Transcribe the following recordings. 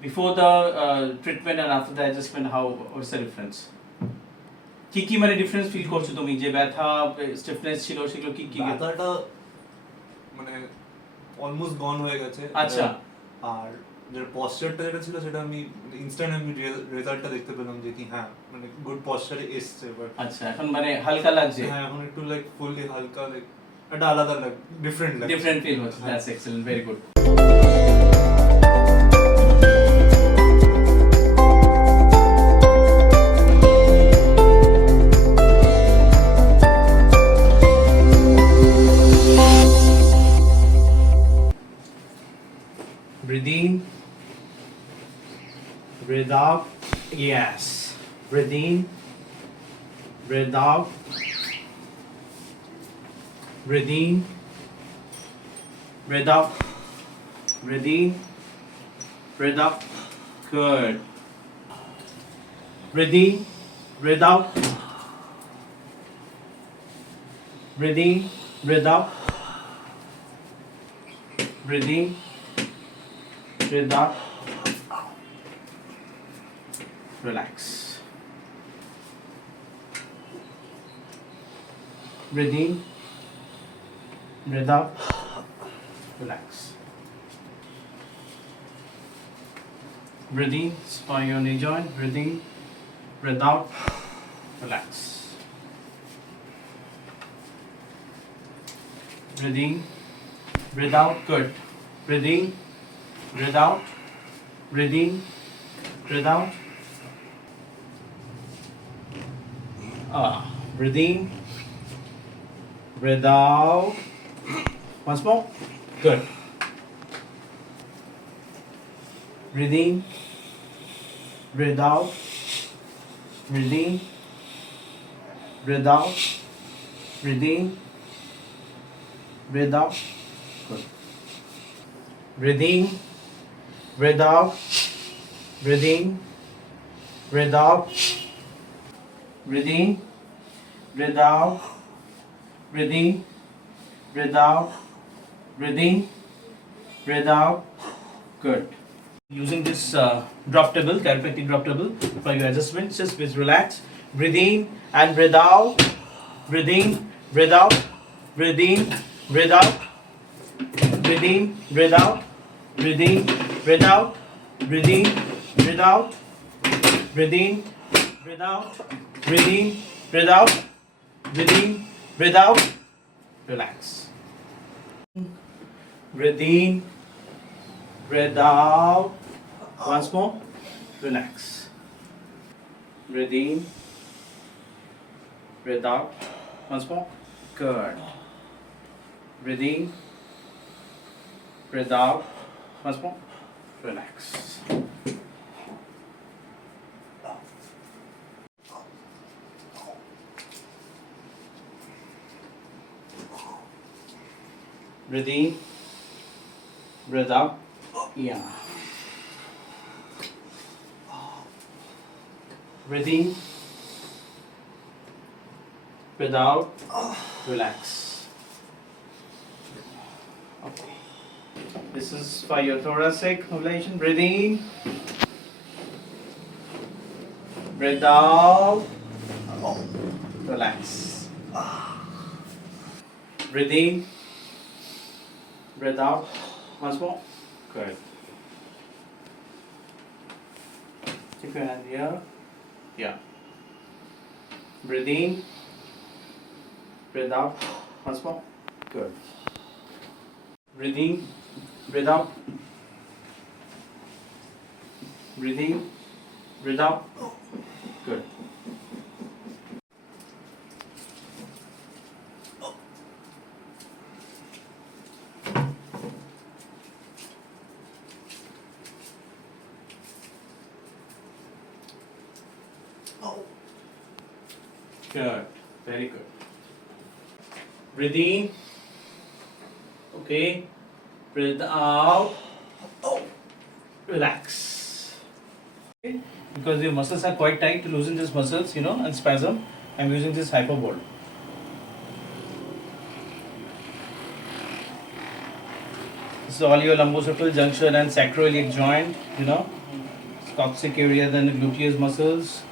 Before the treatment and after the adjustment, what's the difference? কি মানে difference feel করছো তুমি যে ব্যথা স্টিফনেস ছিল সেগুলো কি ব্যথাটা মানে অলমোস্ট গন হয়ে গেছে। আচ্ছা। আর যে পশ্চারটা যেটা ছিল সেটা আমি ইনস্ট্যান্ট আমি রেজাল্টটা দেখতে পেলাম যে কি হ্যাঁ মানে গুড পশ্চারে এসছে। বাট আচ্ছা এখন মানে হালকা লাগছে? হ্যাঁ এখন একটু লাইক ফুললি হালকা লাইক একটা আলাদা লাগ ডিফারেন্ট ফিল হচ্ছে। That's excellent, very good. Breathe in, breathe out. Yes. Breathe in, breathe out. Breathe in, breathe out. Breathe in, breathe out. Good. Breathe in, breathe out. Breathe in, breathe out. Breathe in, breathe out. Relax. Breathe in, breathe out. Relax. Breathe in, spine your knee joint. Breathe in, breathe out. Relax. Breathe in, breathe out. Good. Breathe in, breathe out. Breathe in, breathe out. Breathe in, breathe out. Once more. Good. Breathe in, breathe out. Breathe in, breathe out. Breathe in, breathe out. Good. Breathe in, breathe out. Breathe in, breathe out. Breathe in, breathe out. Breathe in, breathe out. Breathe in, breathe out. Good. Using this drop table, chiropractic drop table for your adjustments, just please relax. Breathe in and breathe out. Breathe in, breathe out. Breathe in, breathe out. Breathe in, breathe out. Breathe in, breathe out. Breathe in, breathe out. Breathe in, breathe out. Breathe in, breathe out. Breathe in, breathe out. Relax. Breathe in, breathe out. Once more. Relax. Breathe in, breathe out. Once more. Good. Breathe in, breathe out. Once more. Relax. Breathe in, breathe out. Yeah. Breathe in, breathe out. Relax. Okay. This is for your thoracic mobilization. Breathe in, breathe out. Relax. Breathe in, breathe out. Once more. Good. Keep your hand here. Yeah. Breathe in, breathe out. Once more. Good. Breathe in, breathe out. Breathe in, breathe out. Good. Good. Very good. Breathe in. Okay. Breathe out. Relax. Okay. Because your muscles are quite tight, to loosen these muscles, and spasm, I'm using this hyperbole. is all your lumbosacral junction and sacroiliac joint, you know, coccyx area, then the gluteus muscles.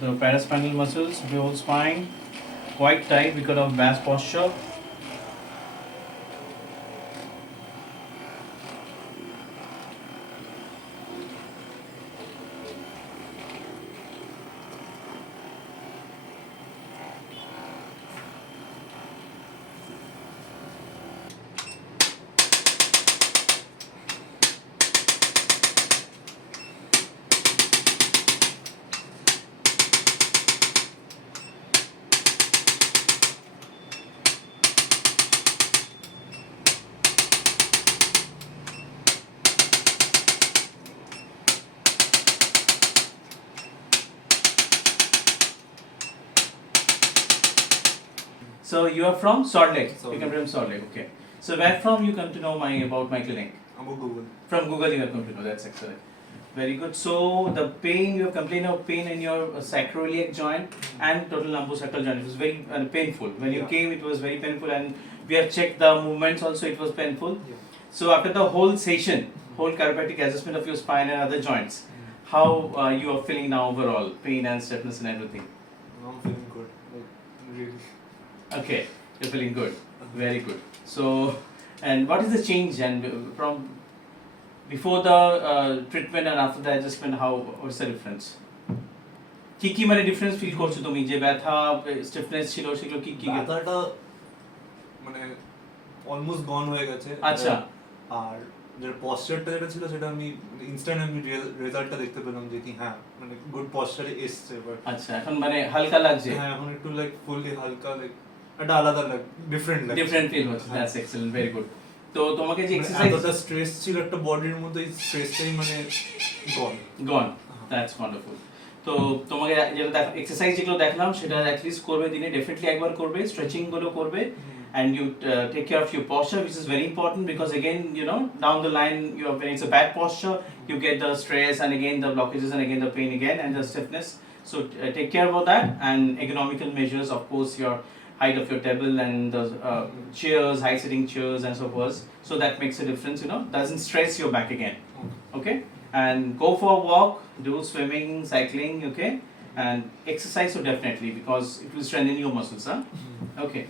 The paraspinal muscles of your whole spine, quite tight because of bad posture. So you are from Salt Lake. Salt You come Lake. from Salt Lake. Okay. So where from you come to know about my clinic? About Google. From Google you have come to know. That's excellent. Very good. So the pain you have complained of pain in your sacroiliac joint and total lumbosacral joint. It was very painful. When you Yeah. came, it was very painful, and we have checked the movements also. It was painful. Yeah. So after the whole session, whole chiropractic assessment of your spine and other joints, how you are feeling now overall? Pain and stiffness and everything. Now I'm feeling good. Like really. Okay, you're feeling good. Very good. So, and what is the change and from before the treatment and after the adjustment? How what's the difference? কি মানে difference feel করছো তুমি যে ব্যথা stiffness ছিল সেগুলো কি কি ব্যথাটা মানে অলমোস্ট গন হয়ে গেছে। আচ্ছা। আর যে পশ্চারটা যেটা ছিল সেটা আমি ইনস্ট্যান্ট আমি রেজাল্টটা দেখতে পেলাম যে কি হ্যাঁ মানে গুড পশ্চারে এসছে। বাট আচ্ছা এখন মানে হালকা লাগছে। হ্যাঁ এখন একটু লাইক ফুললি হালকা লাইক একটা আলাদা লাগ ডিফারেন্ট লাগে। ডিফারেন্ট ফিল হচ্ছে। That's excellent, very good. তো তোমাকে যে এক্সারসাইজ এতটা স্ট্রেস ছিল একটা বডির মধ্যে, এই স্ট্রেসটাই মানে গন। That's wonderful. তো তোমাকে যেটা এক্সারসাইজ যেগুলো দেখলাম সেটা অ্যাটলিস্ট করবে দিনে, ডেফিনেটলি একবার করবে, স্ট্রেচিং গুলো করবে, and you take care of your posture, which is very important because again you know down the line you are, when it's a bad posture you get the stress and again the blockages and again the pain again and the stiffness. So take care about that, and ergonomical measures, of course your height of your table and the chairs, high sitting chairs and so forth, so that makes a difference, you know, doesn't stress your back again. Okay, and go for a walk, do swimming, cycling, okay, and exercise so definitely because it will strengthen your muscles, huh? Okay.